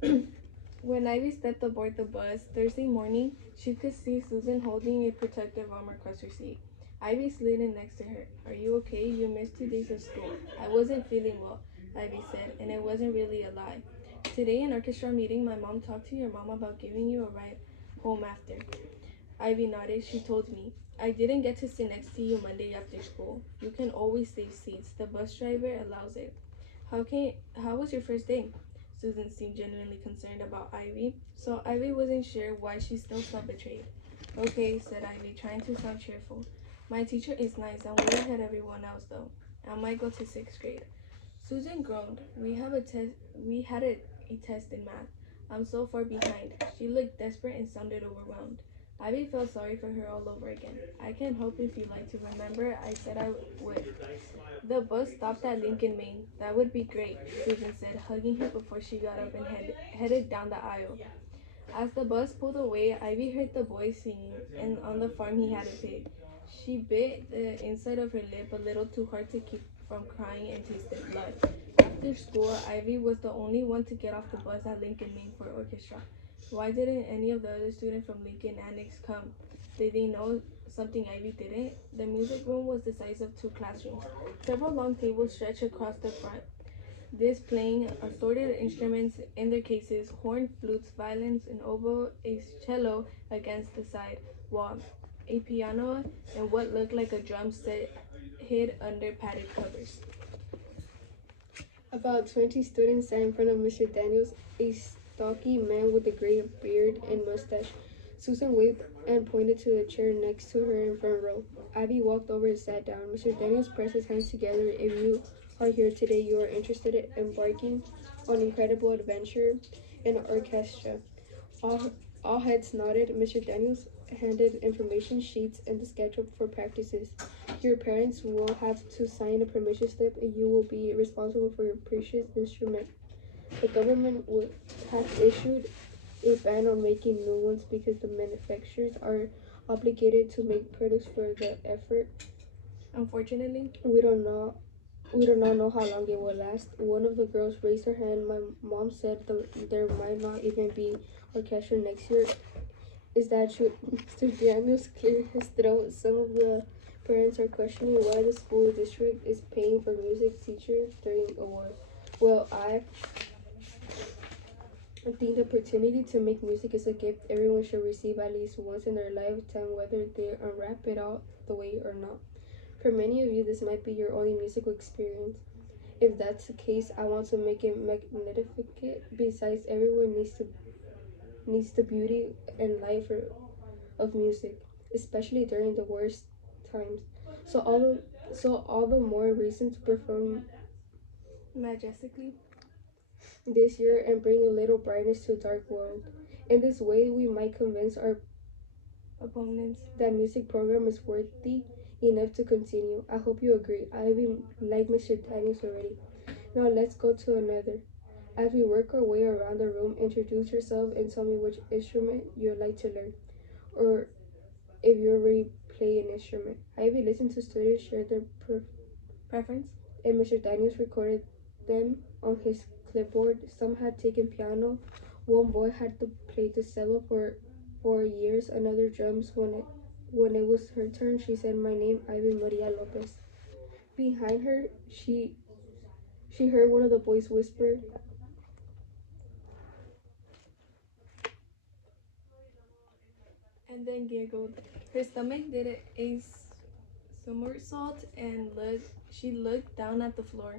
When Ivy stepped aboard the bus Thursday morning, she could see Susan holding a protective arm across her seat. Ivy slid in next to her. "Are you okay? You missed 2 days of school." "I wasn't feeling well," Ivy said, and it wasn't really a lie. "Today in orchestra meeting, my mom talked to your mom about giving you a ride home after." Ivy nodded. "She told me. I didn't get to sit next to you Monday after school. You can always save seats. The bus driver allows it." How was your first day?" Susan seemed genuinely concerned about Ivy, so Ivy wasn't sure why she still felt betrayed. "Okay," said Ivy, trying to sound cheerful. "My teacher is nice and way ahead everyone else though. I might go to 6th grade." Susan groaned. We had a test in math. I'm so far behind." She looked desperate and sounded overwhelmed. Ivy felt sorry for her all over again. "I can help if you like to. Remember, I said I would." The bus stopped at Lincoln, Maine. "That would be great," Susan said, hugging her before she got up and headed down the aisle. As the bus pulled away, Ivy heard the boy singing, and on the farm he had a pig. She bit the inside of her lip a little too hard to keep from crying and tasted blood. After school, Ivy was the only one to get off the bus at Lincoln, Maine for orchestra. Why didn't any of the other students from Lincoln Annex come? Did they know something Ivy didn't? The music room was the size of 2 classrooms. Several long tables stretched across the front, displaying assorted instruments in their cases: horn, flutes, violins, an oboe, a cello against the side wall, a piano, and what looked like a drum set hid under padded covers. About 20 students sat in front of Mr. Daniels, a stocky man with a gray beard and mustache. Susan waved and pointed to the chair next to her in front row. Ivy walked over and sat down. Mr. Daniels pressed his hands together. "If you are here today, you are interested in embarking on incredible adventure in orchestra." All, all heads nodded. Mr. Daniels handed information sheets and the schedule for practices. "Your parents will have to sign a permission slip, and you will be responsible for your precious instrument. The government will have issued a ban on making new ones because the manufacturers are obligated to make products for the effort. Unfortunately, We do not know how long it will last." One of the girls raised her hand. "My mom said there might not even be orchestra next year." "Is that true?" Mr. Daniels cleared his throat. Some of the parents are questioning why the school district is paying for music teachers during a war. "Well, I think the opportunity to make music is a gift everyone should receive at least once in their lifetime, whether they unwrap it all the way or not. For many of you, this might be your only musical experience. If that's the case, I want to make it magnificent. Besides, everyone needs the beauty and life of music, especially during the worst times. So all the more reason to perform majestically, this year and bring a little brightness to a dark world. In this way, we might convince our opponents. that music program is worthy enough to continue. I hope you agree. I even like Mr. Daniels already. Now let's go to another. As we work our way around the room, introduce yourself and tell me which instrument you'd like to learn, or if you already play an instrument. Ivy listened to students share their Preference? and Mr. Daniels recorded them on his clipboard. Some had taken piano. One boy had to play the cello for 4 years, another drums. When it was her turn, she said, "My name, Ivy Maria Lopez." Behind her, she heard one of the boys whisper, And then giggled. Her stomach did a somersault and she looked down at the floor.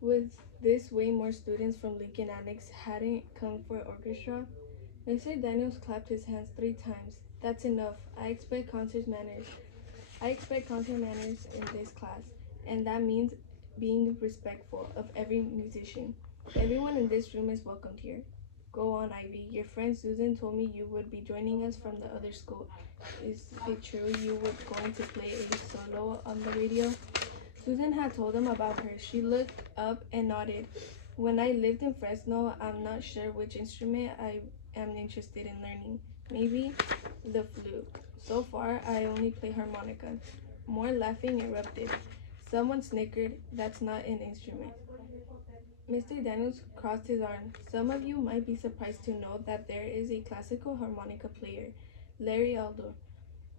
With this, way more students from Lincoln Annex hadn't come for orchestra. Mr. Daniels clapped his hands 3 times. "That's enough. I expect concert manners. In this class, and that means being respectful of every musician. Everyone in this room is welcomed here. Go on, Ivy. Your friend Susan told me you would be joining us from the other school. Is it true you were going to play a solo on the radio?" Susan had told them about her. She looked up and nodded. "When I lived in Fresno, I'm not sure which instrument I am interested in learning. Maybe the flute. So far, I only play harmonica." More laughing erupted. Someone snickered. "That's not an instrument." Mr. Daniels crossed his arms. Some of you might be surprised to know that there is a classical harmonica player, Larry Aldo,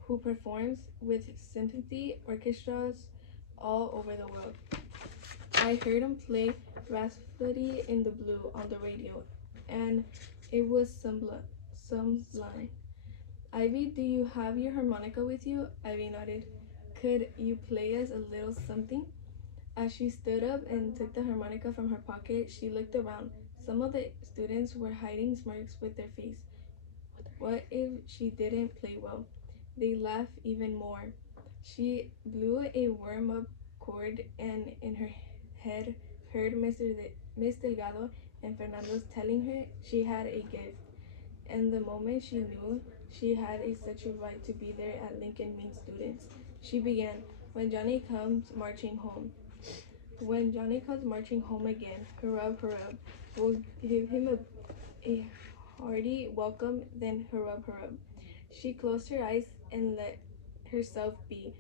who performs with symphony orchestras all over the world. I heard him play Rhapsody in the Blue on the radio, and it was sublime. Ivy, do you have your harmonica with you? Ivy nodded. Could you play us a little something? As she stood up and took the harmonica from her pocket, she looked around. Some of the students were hiding smirks with their face. What if she didn't play well? They laughed even more. She blew a warm-up chord and in her head heard Miss Delgado and Fernando's telling her she had a gift. And the moment she knew she had such a right to be there at Lincoln Mean Students, she began, when Johnny comes marching home. When Johnny comes marching home again, hurrah, hurrah, we'll give him a hearty welcome, then hurrah, hurrah. She closed her eyes and let herself be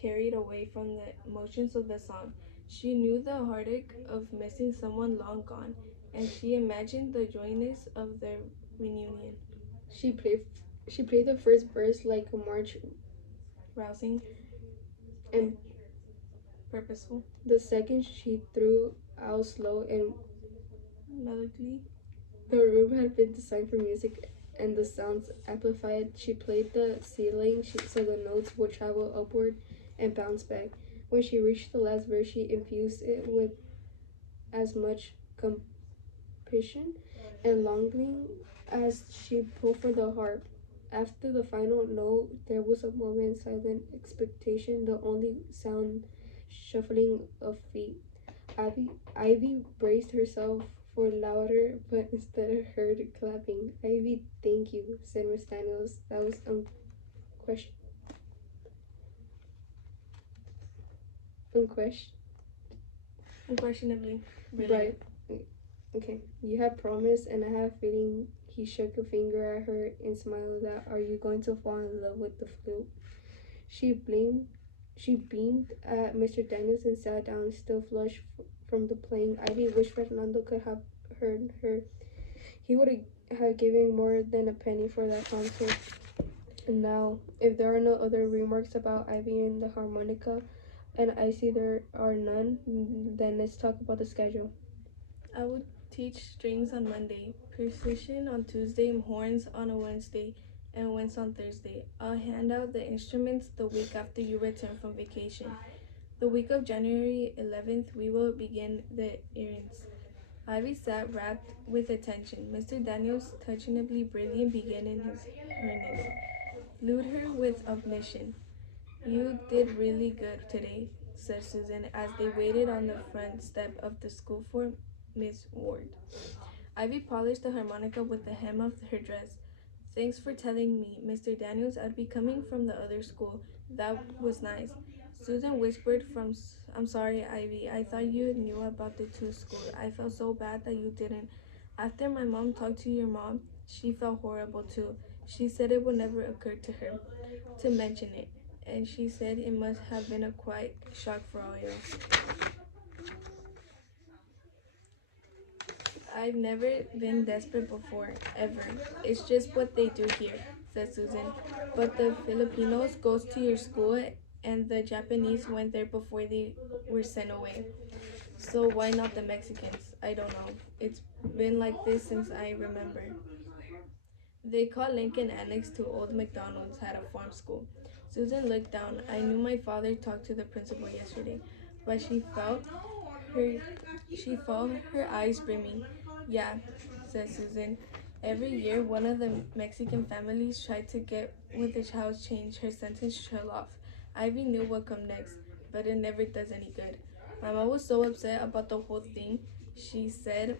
carried away from the emotions of the song. She knew the heartache of missing someone long gone, and she imagined the joyousness of their reunion. She played she played the first verse like a march, Rousing and purposeful, the second she threw out slow and melodically. the room had been designed for music and the sounds amplified. She played the ceiling so the notes would travel upward and bounce back. When she reached the last verse, she infused it with as much compassion and longing as she pulled for the harp. After the final note, there was a moment's silent expectation, the only sound shuffling of feet. Ivy braced herself for louder, but instead heard clapping. Ivy, thank you, said Miss Daniels. That was unquestion- unquestion- Unquestionably, right. Okay, you have promised, and I have a feeling. He shook a finger at her and smiled. That are you going to fall in love with the flute? She beamed. She beamed at Mr. Daniels and sat down, still flushed from the playing. Ivy wished Fernando could have heard her. He would have given more than a penny for that concert. And now, if there are no other remarks about Ivy and the harmonica, and I see there are none, then let's talk about the schedule. I would teach strings on Monday, percussion on Tuesday, horns on a Wednesday, and winds on Thursday. I'll hand out the instruments the week after you return from vacation. The week of January 11th, we will begin the errands. Ivy sat rapt with attention. Mr. Daniels, touchingly brilliant, began in his earnest. Lured her with admission. You did really good today, said Susan as they waited on the front step of the school for Miss Ward. Ivy polished the harmonica with the hem of her dress. Thanks for telling me, Mr. Daniels. I'd be coming from the other school. That was nice. Susan whispered I'm sorry, Ivy. I thought you knew about the two schools. I felt so bad that you didn't. After my mom talked to your mom, she felt horrible too. She said it would never occur to her to mention it, and she said it must have been a quite shock for all you. I've never been desperate before, ever. It's just what they do here, said Susan. But the Filipinos goes to your school and the Japanese went there before they were sent away. So why not the Mexicans? I don't know. It's been like this since I remember. They call Lincoln Annex to Old McDonald's had a farm school. Susan looked down. I knew my father talked to the principal yesterday, but her she felt her eyes brimming. Yeah, said Susan. Every year one of the Mexican families tried to get with the child's change, her sentence trailed off. Ivy knew what come next, but it never does any good. My mom was so upset about the whole thing. She said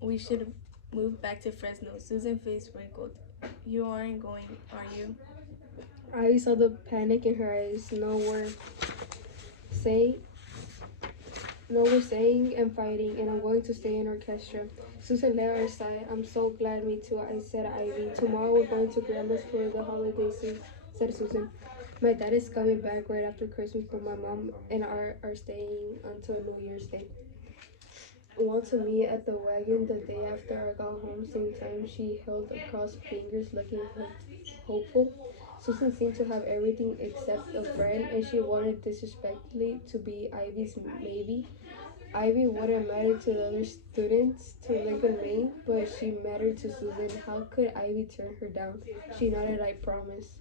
we should move back to Fresno. Susan's face wrinkled. You aren't going, are you? I saw the panic in her eyes. Saying, no, we're saying and fighting, and I'm going to stay in orchestra. Susan let her sigh. I'm so glad, me too, I said Ivy. Tomorrow we're going to Grandma's for the holiday, said Susan. My dad is coming back right after Christmas, but my mom and I are staying until New Year's Day. Want to meet at the wagon the day after I got home. Same time she held across fingers looking hopeful. Susan seemed to have everything except a friend, and she wanted disrespectfully to be Ivy's maybe. Ivy wouldn't matter to the other students to Lincoln, Maine, but she mattered to Susan. How could Ivy turn her down? She nodded, I promise.